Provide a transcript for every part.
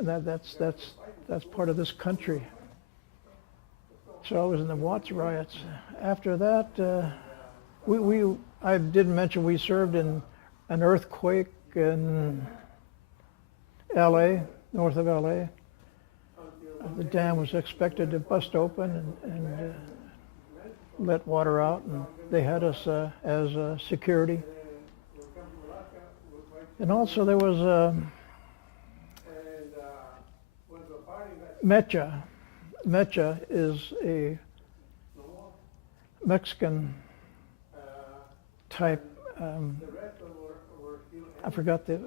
That's part of this country. So I was in the Watts riots. After that, I didn't mention we served in an earthquake in L.A., north of L.A. The dam was expected to bust open and let water out, and they had us as security. And also there was Mecha. Mecha is a Mexican type. I forgot the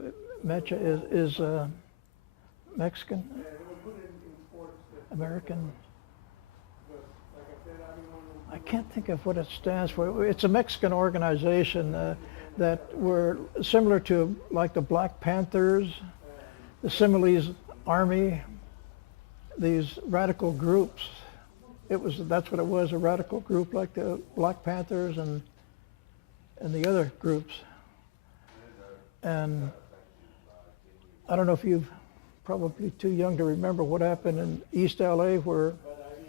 Mecha is Mexican, American. I can't think of what it stands for. It's a Mexican organization that were similar to like the Black Panthers, the Similes Army, these radical groups. That's what it was, a radical group like the Black Panthers and the other groups. And I don't know if you've probably too young to remember what happened in East LA where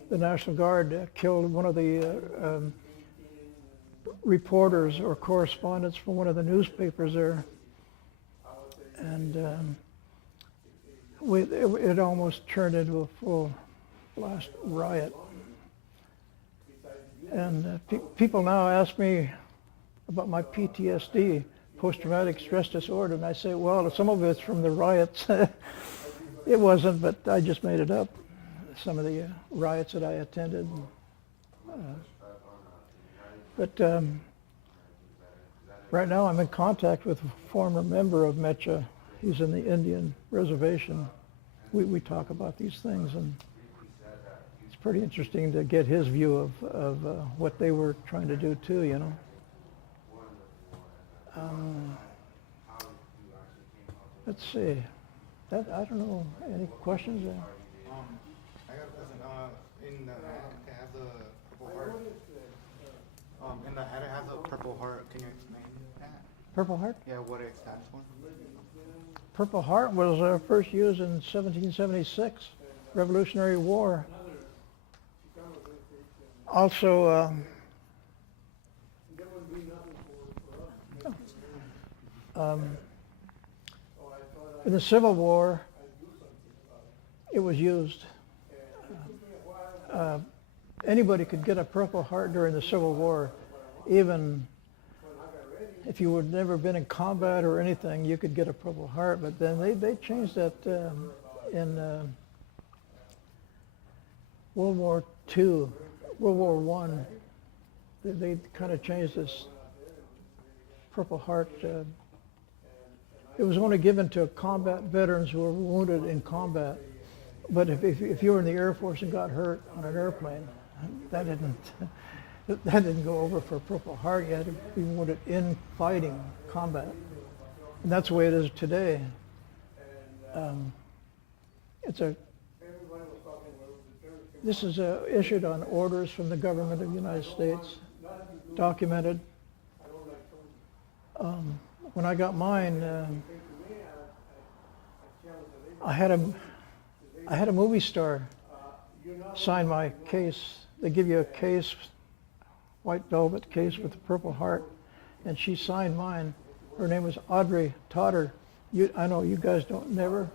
the National Guard killed one of the reporters or correspondents from one of the newspapers there. And it almost turned into a full blast riot. And people now ask me about my PTSD, post-traumatic stress disorder, and I say, well, some of it's from the riots. It wasn't, but I just made it up. Some of the riots that I attended. But right now I'm in contact with a former member of Mecha. He's in the Indian reservation. We talk about these things, and it's pretty interesting to get his view of what they were trying to do too, you know. Let's see. I don't know. Any questions? I got a question. In the hat, it has a purple heart. In the hat, it has a purple heart. Can you explain that? Purple Heart? Yeah, what it stands for. Purple Heart was first used in 1776, Revolutionary War. Also, in the Civil War, it was used. Anybody could get a Purple Heart during the Civil War, even if you had never been in combat or anything, you could get a Purple Heart. But then they changed that in World War II, World War I. They kind of changed this Purple Heart. It was only given to combat veterans who were wounded in combat. But if you were in the Air Force and got hurt on an airplane, that didn't go over for a Purple Heart. You had to be wounded in fighting combat, and that's the way it is today. This is issued on orders from the government of the United States, documented. When I got mine, I had a movie star sign my case. They give you a case, white velvet case with a Purple Heart, and she signed mine. Her name was Audrey Totter. I know you guys you've never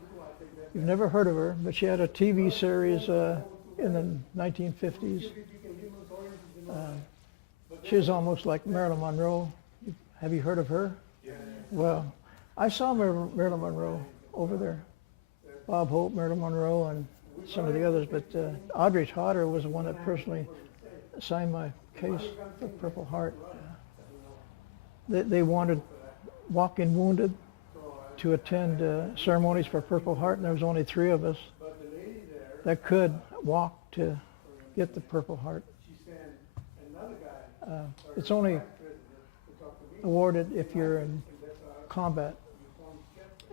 heard of her, but she had a TV series in the 1950s. She was almost like Marilyn Monroe. Have you heard of her? Well, I saw Marilyn Monroe over there. Bob Hope, Marilyn Monroe, and some of the others, but Audrey Totter was the one that personally signed my case, the Purple Heart. They wanted walk-in wounded to attend ceremonies for Purple Heart, and there was only 3 of us that could walk to get the Purple Heart. It's only awarded if you're in combat.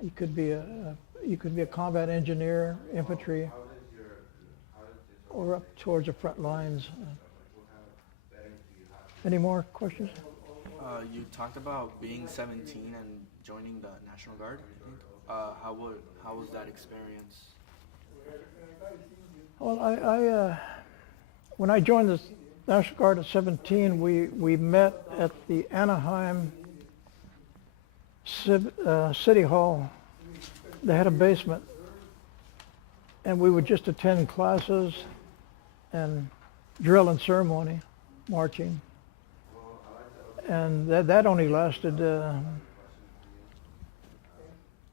You could be a combat engineer, infantry, or up towards the front lines. Any more questions? You talked about being 17 and joining the National Guard, I think. How was that experience? Well, when I joined the National Guard at 17, we met at the Anaheim City Hall. They had a basement, and we would just attend classes and drill and ceremony, marching. And that only lasted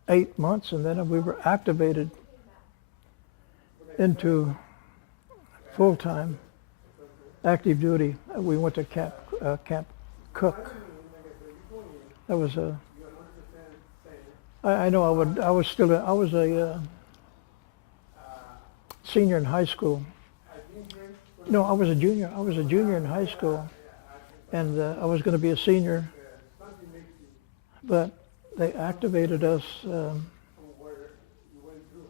8 months, and then we were activated into full-time active duty. We went to Camp Cook. That was a. I know I was a senior in high school. No, I was a junior. I was a junior in high school, and I was going to be a senior. But they activated us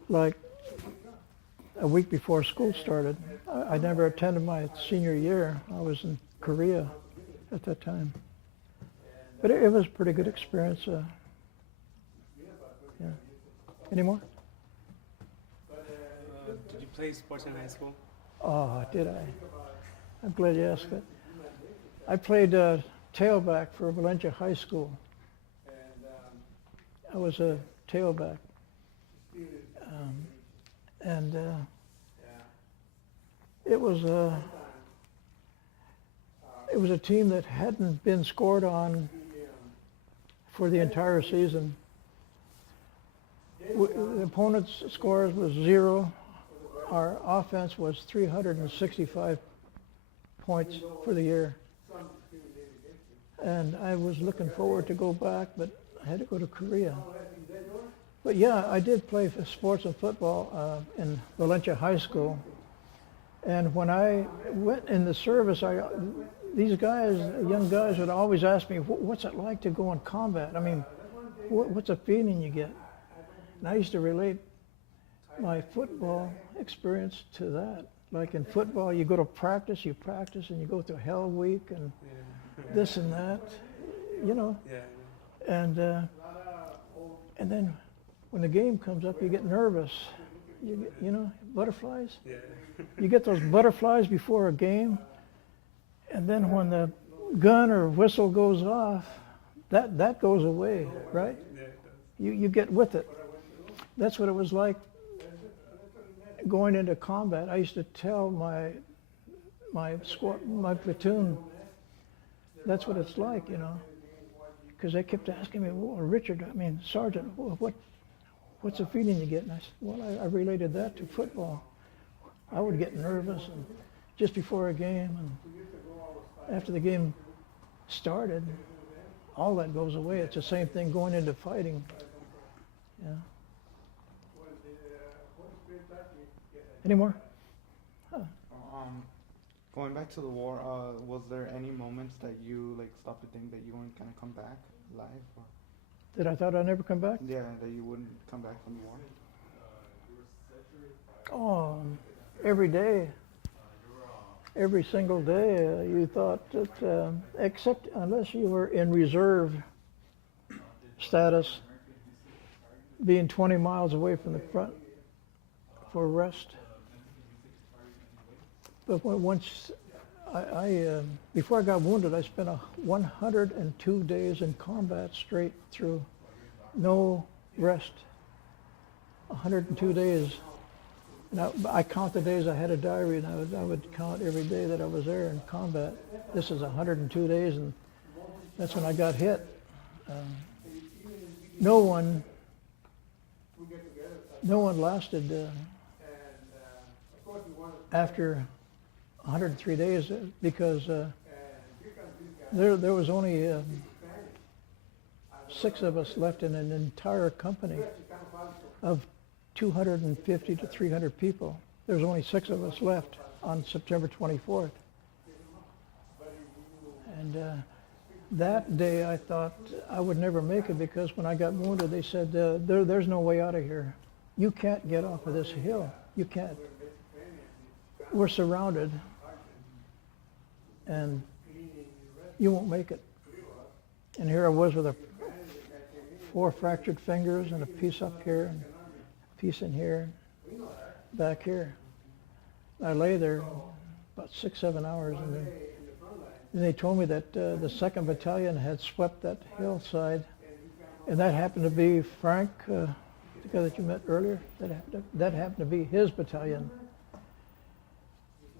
like a week before school started. I never attended my senior year. I was in Korea at that time. But it was a pretty good experience. Yeah. Any more? Did you play sports in high school? Oh, did I? I'm glad you asked that. I played tailback for Valencia High School. I was a tailback. And it was a team that hadn't been scored on for the entire season. The opponent's scores was 0. Our offense was 365 points for the year. And I was looking forward to go back, but I had to go to Korea. But yeah, I did play for sports and football in Valencia High School. And when I went in the service, these guys, young guys, would always ask me, what's it like to go in combat? I mean, what's the feeling you get? And I used to relate my football experience to that. Like in football, you go to practice, and you go through hell week and this and that, you know. Yeah. And then when the game comes up, you get nervous. You know, butterflies. Yeah. You get those butterflies before a game, and then when the gun or whistle goes off, that goes away, right? Yeah, it does. You get with it. That's what it was like going into combat. I used to tell my squad, my platoon, that's what it's like, you know, because they kept asking me, well, Richard, I mean, Sergeant, what's the feeling you get? And I said, well, I related that to football. I would get nervous and just before a game, and after the game started, all that goes away. It's the same thing going into fighting. Yeah. Any more? Huh. Going back to the war, was there any moments that you like stopped to think that you weren't gonna come back alive, or That I thought I'd never come back? yeah, that you wouldn't come back from the war? Oh, every day, every single day, you thought that, except unless you were in reserve status, being 20 miles away from the front for rest. But once before I got wounded, I spent 102 days in combat straight through, no rest. 102 days. And I count the days. I had a diary, and I would count every day that I was there in combat. This is 102 days, and that's when I got hit. No one lasted after 103 days because there was only 6 of us left in an entire company of 250 to 300 people. There was only 6 of us left on September 24th. And that day I thought I would never make it, because when I got wounded, they said, there's no way out of here. You can't get off of this hill. You can't. We're surrounded, and you won't make it. And here I was with 4 fractured fingers and a piece up here and a piece in here. back here. I lay there about 6, 7 hours, and then they told me that the 2nd Battalion had swept that hillside, and that happened to be Frank, the guy that you met earlier. That happened to be his battalion.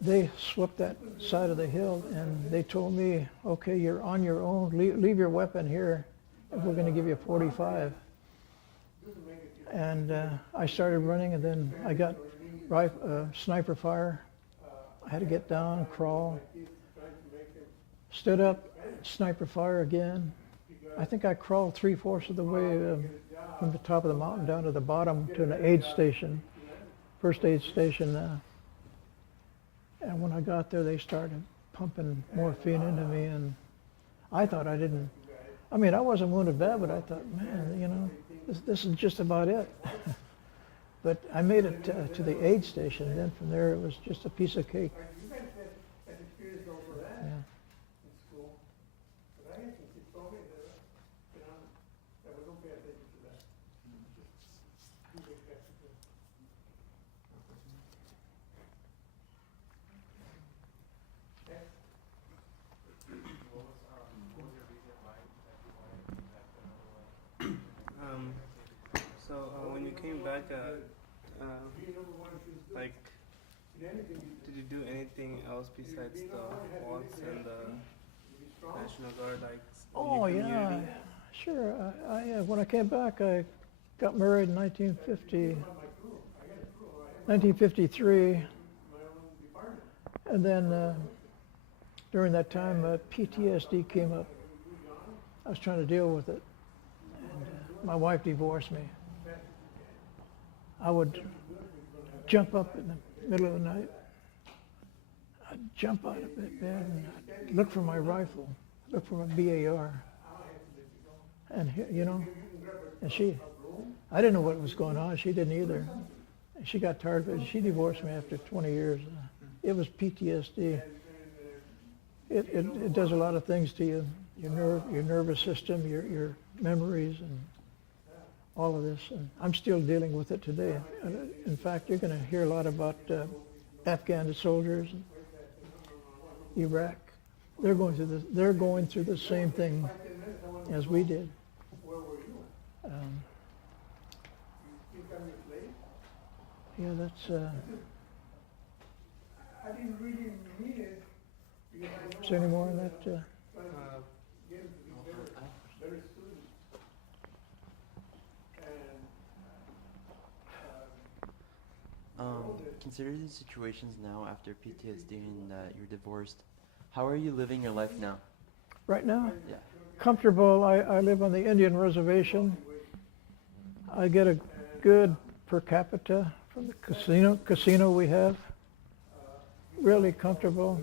They swept that side of the hill, and they told me, okay, you're on your own. Leave your weapon here, and we're going to give you a 45. And I started running, and then I got sniper fire. I had to get down, crawl, stood up, sniper fire again. I think I crawled 3/4 of the way from the top of the mountain down to the bottom to an aid station, first aid station. And when I got there, they started pumping morphine into me, and I thought I wasn't wounded bad, but I thought, man, you know, this is just about it. But I made it to the aid station. Then from there, it was just a piece of cake. Yeah. So when you came back, like, did you do anything else besides the walks and the National Guard, like Oh in your yeah, community? sure. When I came back, I got married in 1953, and then during that time, PTSD came up. I was trying to deal with it, and my wife divorced me. I would jump up in the middle of the night. I'd jump out of bed and I'd look for my rifle, look for my BAR, and you know, and I didn't know what was going on. She didn't either. And she got tired of it. She divorced me after 20 years. It was PTSD. It does a lot of things to you, your nervous system, your memories, and all of this. And I'm still dealing with it today. In fact, you're going to hear a lot about Afghan soldiers, and Iraq. They're going through the same thing as we did. Yeah, that's. Is there any more on that? Considering the situations now after PTSD and you're divorced, how are you living your life now? Right now, Yeah. comfortable. I live on the Indian reservation. I get a good per capita from the casino we have. Really comfortable.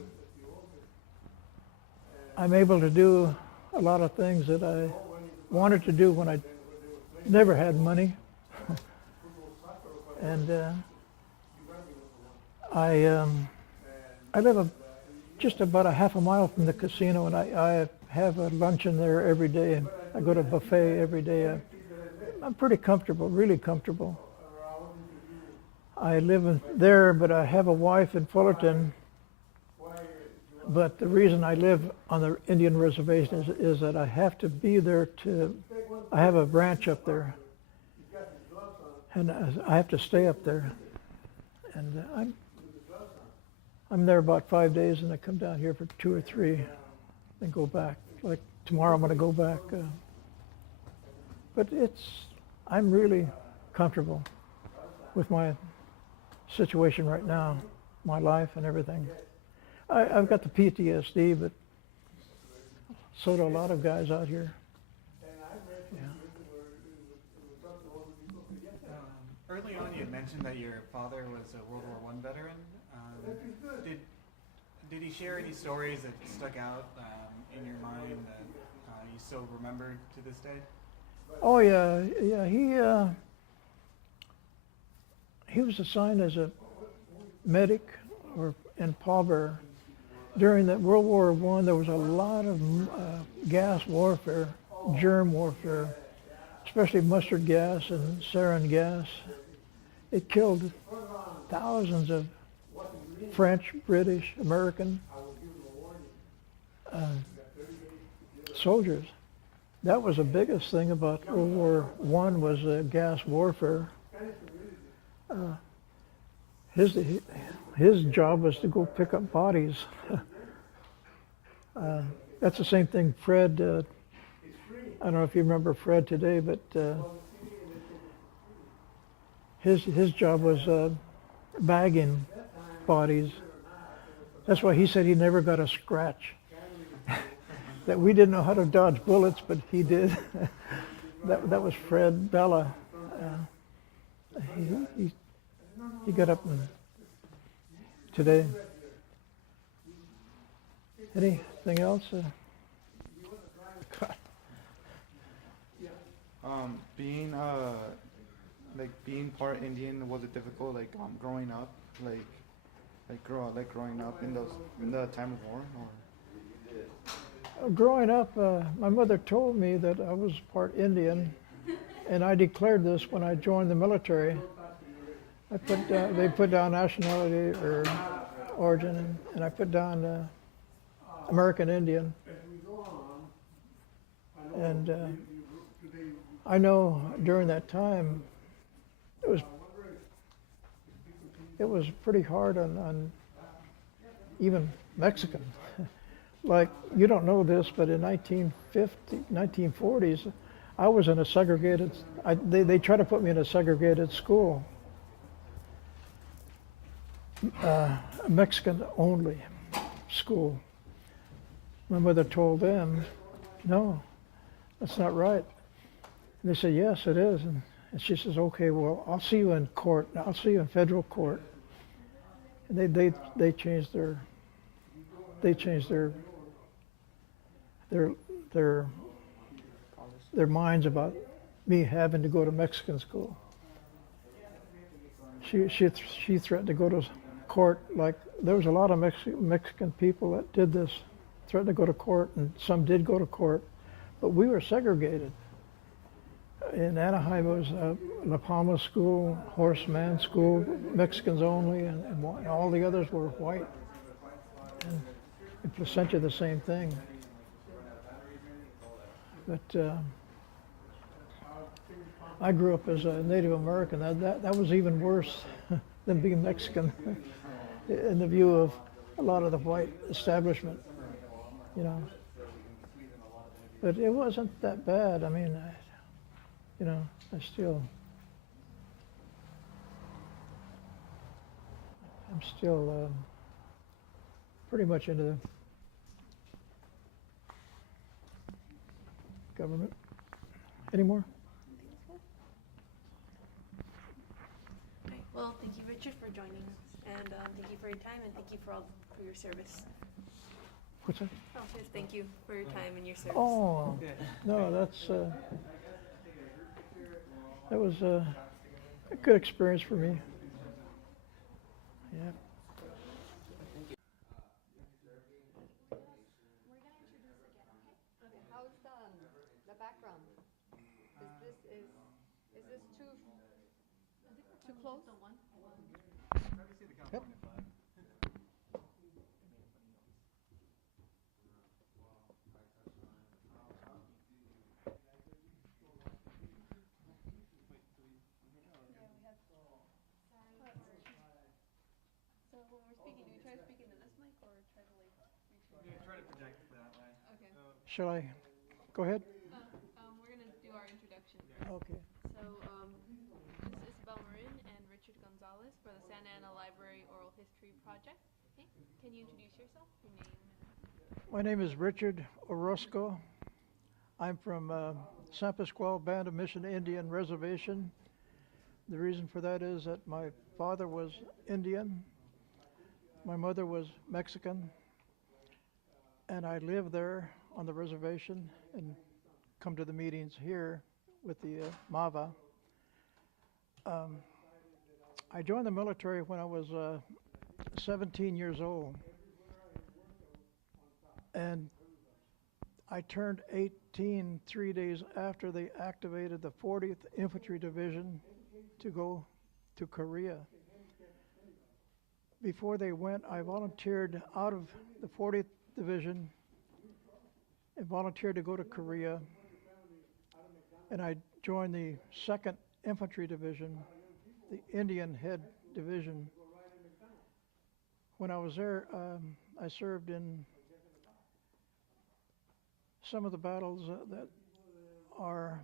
I'm able to do a lot of things that I wanted to do when I never had money. And I live just about a half a mile from the casino, and I have a luncheon there every day. I go to a buffet every day. I'm pretty comfortable, really comfortable. I live there, but I have a wife in Fullerton. But the reason I live on the Indian reservation is that I have to be there I have a ranch up there, and I have to stay up there. And I'm there about 5 days, and I come down here for 2 or 3, and go back. Like tomorrow, I'm going to go back. But I'm really comfortable with my situation right now, my life and everything. I've got the PTSD, but so do a lot of guys out here. Yeah. Early on, you had mentioned that your father was a World War I veteran. Did he share any stories that stuck out in your mind that you still remember to this day? Oh yeah. He was assigned as a medic in pallbearer. During that World War I, there was a lot of gas warfare, germ warfare, especially mustard gas and sarin gas. It killed thousands of French, British, American soldiers. That was the biggest thing about World War I was gas warfare. His job was to go pick up bodies. That's the same thing Fred, I don't know if you remember Fred today, but his job was bagging bodies. That's why he said he never got a scratch. That we didn't know how to dodge bullets, but he did. that was Fred Bella. He got up and today. Anything else? God. Being being part Indian, was it difficult growing up, growing up in the time of war, or? Growing up, my mother told me that I was part Indian, and I declared this when I joined the military. They put down nationality or origin, and I put down American Indian. And I know during that time, it was pretty hard on even Mexican. Like, you don't know this, but in 1940s, I was in a segregated, they tried to put me in a segregated school. Mexican-only school. My mother told them, no, that's not right. And they said, yes, it is. And she says, okay, well, I'll see you in court. I'll see you in federal court. And they changed their minds about me having to go to Mexican school. She threatened to go to court. Like, there was a lot of Mexican people that did this, threatened to go to court, and some did go to court, but we were segregated. In Anaheim, it was La Palma School, Horseman School, Mexicans only, and all the others were white. And in Placentia, the same thing. But I grew up as a Native American. That was even worse than being Mexican in the view of a lot of the white establishment, you know. But it wasn't that bad. I mean, I'm still pretty much into the government. Any more? Right. Well, thank you, Richard, for joining us, and thank you for your time, and thank you for your service. What's that? Oh, yes, thank you for your time and your service. Oh, no, that was a good experience for me. Yeah. How's the background? Is this too close? Yep. So when we're speaking, do we try to speak into this mic or try to reach? Yeah, try to project it that way. Okay. Shall I go ahead? We're gonna do our introduction. Okay. So this is Isabel Marin and Richard Gonzalez for the Santa Ana Library Oral History Project. Okay. Can you introduce yourself? Your name. My name is Richard Orozco. I'm from San Pasqual Band of Mission Indian Reservation. The reason for that is that my father was Indian, my mother was Mexican, and I lived there on the reservation and come to the meetings here with the MAVA. I joined the military when I was 17 years old, and I turned 18 3 days after they activated the 40th Infantry Division to go to Korea. before they went, I volunteered out of the 40th Division and volunteered to go to Korea. And I joined the 2nd Infantry Division, the Indian Head Division. When I was there, I served in some of the battles that are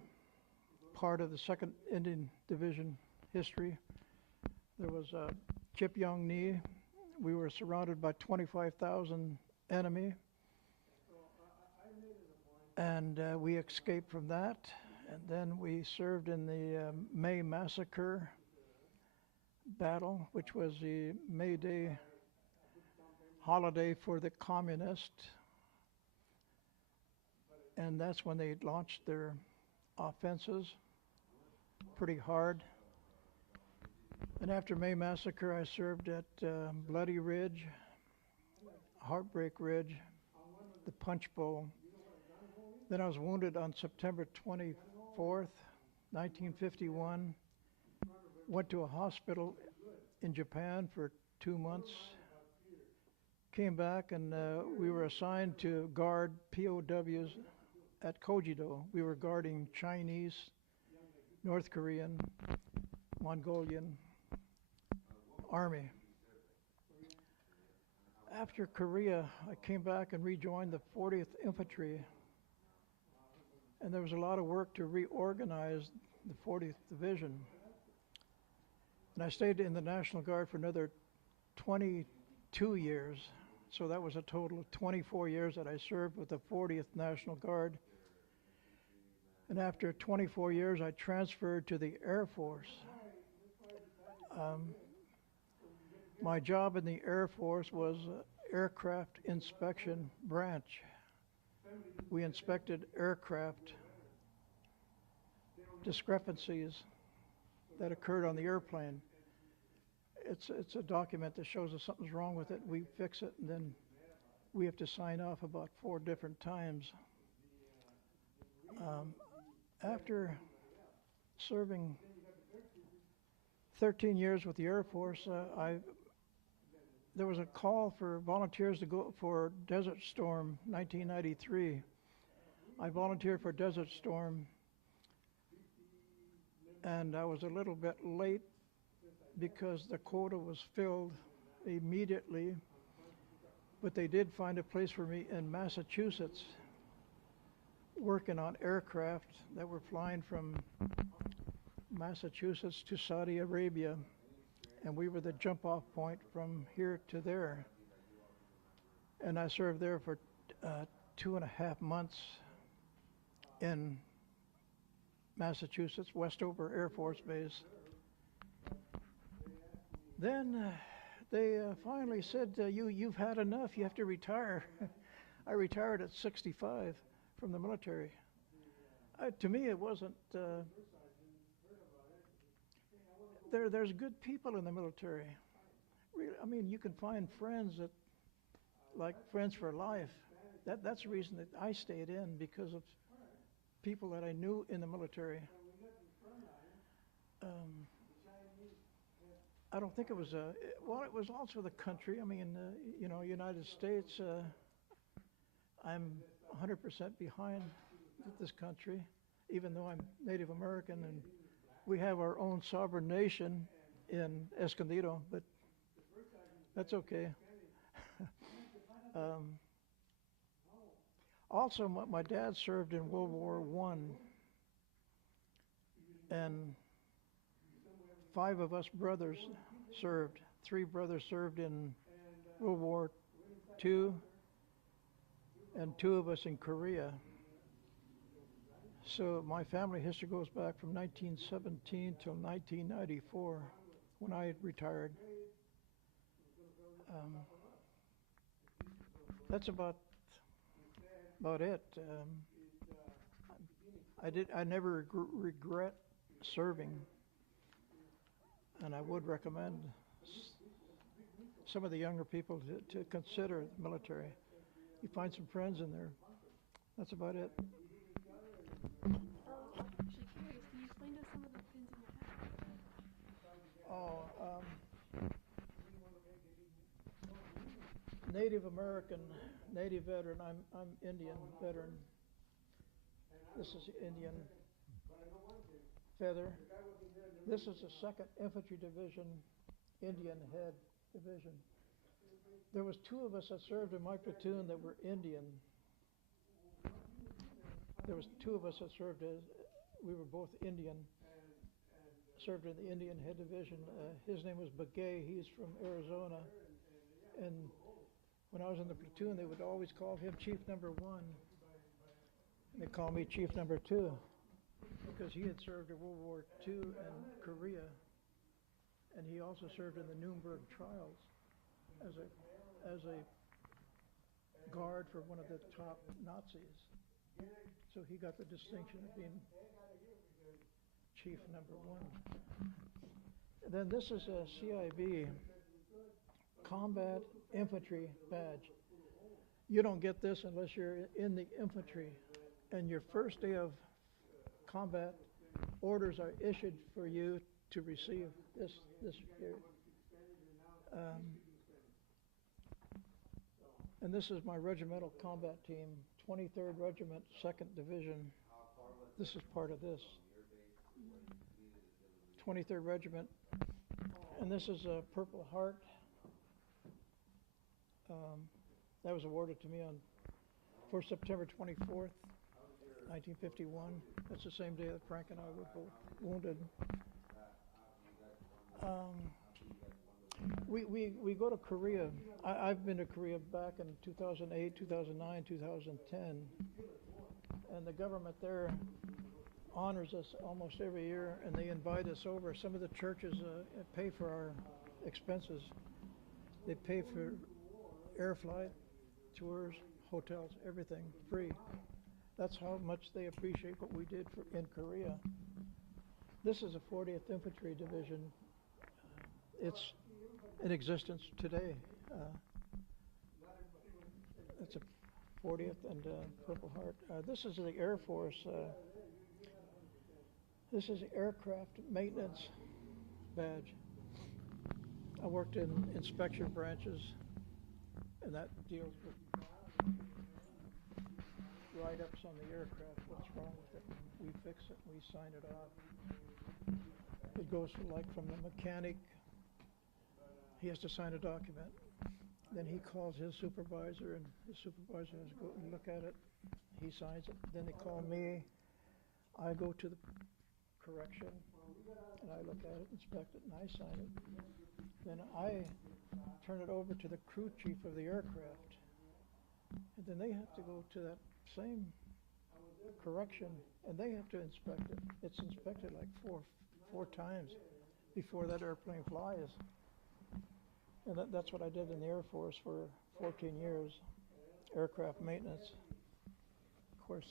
part of the 2nd Indian Division history. There was Chip Yong Ni. We were surrounded by 25,000 enemy. And we escaped from that. And then we served in the May Massacre battle, which was the May Day holiday for the communists. And that's when they launched their offenses pretty hard. And after May Massacre, I served at Bloody Ridge, Heartbreak Ridge, the Punch Bowl. Then I was wounded on September 24th, 1951. Went to a hospital in Japan for 2 months. Came back and we were assigned to guard POWs at Kojido. We were guarding Chinese, North Korean, Mongolian army. After Korea, I came back and rejoined the 40th Infantry. And there was a lot of work to reorganize the 40th Division. And I stayed in the National Guard for another 22 years. So that was a total of 24 years that I served with the 40th National Guard. And after 24 years, I transferred to the Air Force. My job in the Air Force was aircraft inspection branch. We inspected aircraft discrepancies that occurred on the airplane. It's a document that shows us something's wrong with it. We fix it, and then we have to sign off about 4 different times. After serving 13 years with the Air Force, there was a call for volunteers to go for Desert Storm 1993. I volunteered for Desert Storm, and I was a little bit late because the quota was filled immediately, but they did find a place for me in Massachusetts, working on aircraft that were flying from Massachusetts to Saudi Arabia, and we were the jump-off point from here to there. And I served there for 2.5 months in Massachusetts, Westover Air Force Base. Then they finally said, you've had enough, you have to retire. I retired at 65 from the military. To me, it wasn't, there's good people in the military. Really, I mean, you can find friends that, like friends for life. That's the reason that I stayed in, because of people that I knew in the military. I don't think it was well, it was also the country. I mean, United States, I'm 100% behind this country, even though I'm Native American, and we have our own sovereign nation in Escondido, but that's okay. Also, my dad served in World War I, and 5 of us brothers served. 3 brothers served in World War II, and 2 of us in Korea. So my family history goes back from 1917 till 1994, when I retired. That's about it. I never regret serving, and I would recommend some of the younger people to consider the military. You find some friends in there. That's about it. I'm actually curious. Can you explain to us some of the pins in your hat? Native American, Native veteran. I'm Indian veteran. This is Indian feather. This is the 2nd Infantry Division, Indian Head Division. There was 2 of us that served in my platoon that were Indian. There was 2 of us that served as, we were both Indian, served in the Indian Head Division. His name was Begay. He's from Arizona. And when I was in the platoon, they would always call him Chief Number 1. And they called me Chief Number 2 because he had served in World War II and Korea. And he also served in the Nuremberg trials as a guard for one of the top Nazis. So he got the distinction of being Chief Number 1. And then this is a CIB, Combat Infantry Badge. You don't get this unless you're in the infantry. And your first day of combat, orders are issued for you to receive this here. And this is my regimental combat team, 23rd Regiment, 2nd Division. This is part of this. 23rd Regiment. And this is a Purple Heart. That was awarded to me for September 24th, 1951. That's the same day that Frank and I were both wounded. We go to Korea. I've been to Korea back in 2008, 2009, 2010. And the government there honors us almost every year, and they invite us over. Some of the churches pay for our expenses. They pay for air flight, tours, hotels, everything free. That's how much they appreciate what we did in Korea. This is a 40th Infantry Division. It's in existence today. It's a 40th and Purple Heart. This is the Air Force. This is aircraft maintenance badge. I worked in inspection branches, and that deals with write-ups on the aircraft, what's wrong with it. We fix it, we sign it off. It goes from the mechanic, he has to sign a document. Then he calls his supervisor, and his supervisor has to go and look at it. He signs it. Then they call me. I go to the correction, and I look at it, inspect it, and I sign it. Then I turn it over to the crew chief of the aircraft. And then they have to go to that same correction, and they have to inspect it. It's inspected like four times before that airplane flies. And that's what I did in the Air Force for 14 years, aircraft maintenance. Of course,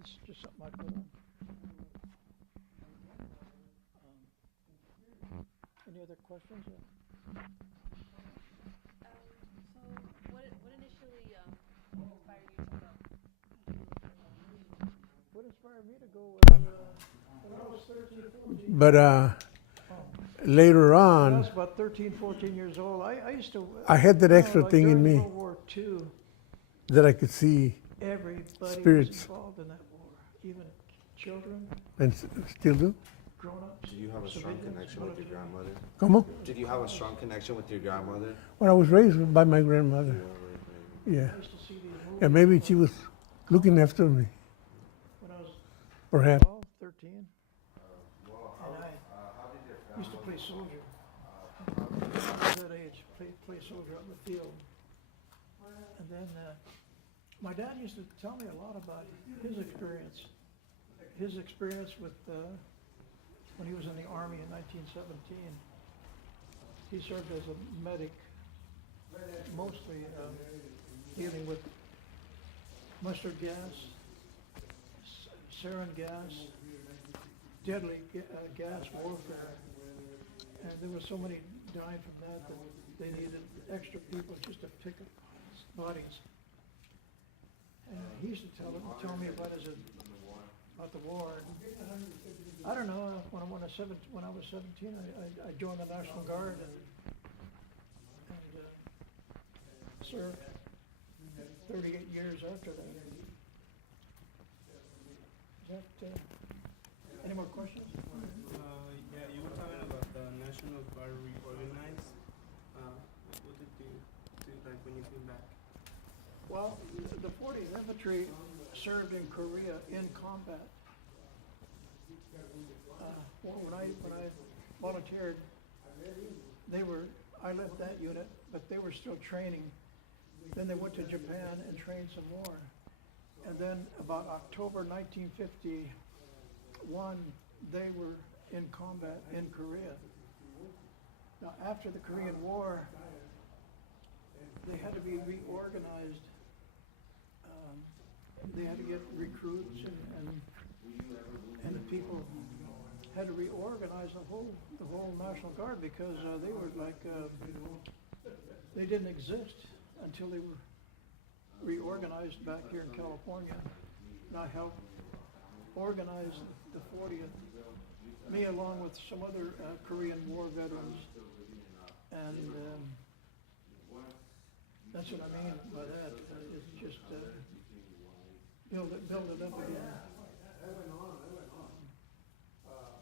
it's just something I put on. Any other questions? So what initially inspired you to go? What inspired me to go when I was 13, 14? But later When I on, was about 13, 14 years old, I used to... I had that extra like thing in during me World War II, that I could see everybody was spirits. involved in that war, even children, and still do. grown-ups. Did you have a strong civilians, connection with your military. grandmother? Como? Did you have a strong connection with your grandmother? When I was raised by my grandmother. Yeah. I used to see these movies Yeah, maybe she was looking after me, when I was perhaps. 12, 13, and I used to play soldier. At that age, play soldier out in the field. And then my dad used to tell me a lot about his experience. His experience with when he was in the Army in 1917. He served as a medic, mostly dealing with mustard gas, sarin gas, deadly gas warfare. And there were so many dying from that they needed extra people just to pick up bodies. And he used to tell me about the war. I don't know. When I was 17, I joined the National Guard, and and served 38 years after that. Is that, any more questions? Yeah, you were talking about the National Guard reorganized. What did you do like when you came back? Well, the 40th Infantry served in Korea in combat. When I volunteered, I left that unit, but they were still training. Then they went to Japan and trained some more. And then about October 1951, they were in combat in Korea. Now, after the Korean War, they had to be reorganized. They had to get recruits and the people had to reorganize the whole National Guard because they were like they didn't exist until they were reorganized back here in California. And I helped organize the 40th, me along with some other Korean War veterans, and that's what I mean by that. It's just build it up again.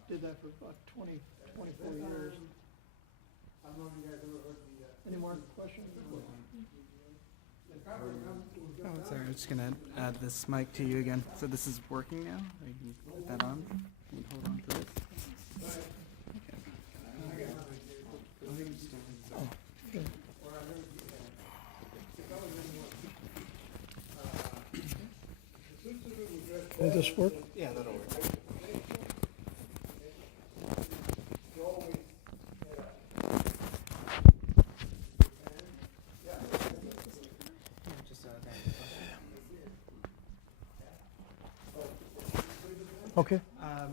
Did that for about 24 years. Any more questions? Oh, sorry, I'm just gonna add this mic to you again. So this is working now? I can put that on. You can hold on to this. Will this work? Yeah, that'll work. Okay.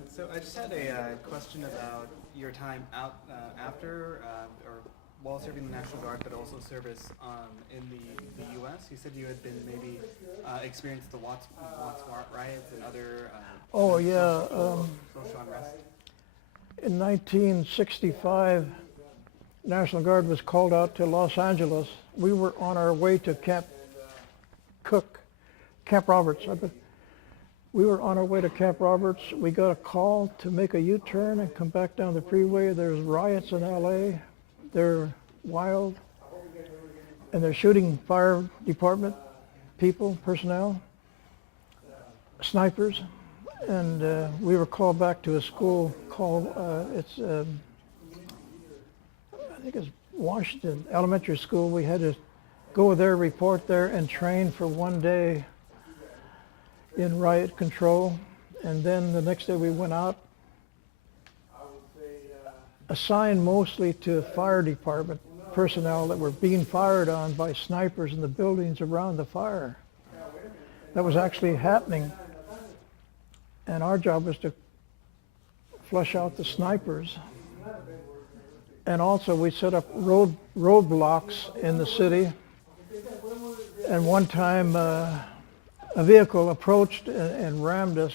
So I just had a question about your time out after or while serving the National Guard, but also service in the U.S. You said you had been maybe experienced the Watts riots and other social unrest. In 1965, National Guard was called out to Los Angeles. We were on our way to Camp Roberts. We were on our way to Camp Roberts. We got a call to make a U-turn and come back down the freeway. There's riots in LA. They're wild. And they're shooting fire department people, personnel, snipers. And we were called back to a school called, I think it's Washington Elementary School. We had to go there, report there, and train for one day in riot control. And then the next day we went out, assigned mostly to fire department personnel that were being fired on by snipers in the buildings around the fire. That was actually happening. And our job was to flush out the snipers. And also we set up roadblocks in the city. And one time a vehicle approached and rammed the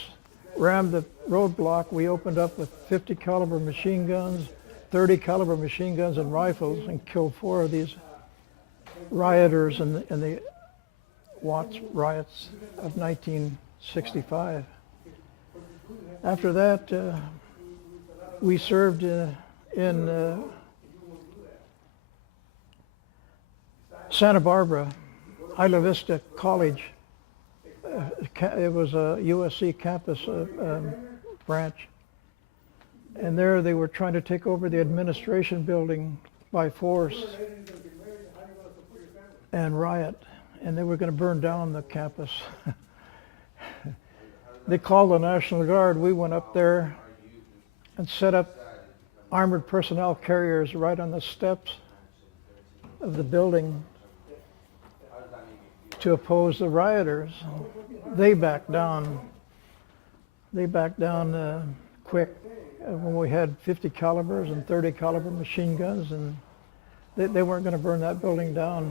roadblock. We opened up with 50 caliber machine guns, 30 caliber machine guns and rifles, and killed 4 of these rioters in the Watts riots of 1965. After that, we served in Santa Barbara, Isla Vista College. It was a USC campus branch. And there they were trying to take over the administration building by force and riot. And they were going to burn down the campus. They called the National Guard. We went up there and set up armored personnel carriers right on the steps of the building to oppose the rioters. They backed down. They backed down quick when we had 50 calibers and 30 caliber machine guns, and they weren't going to burn that building down.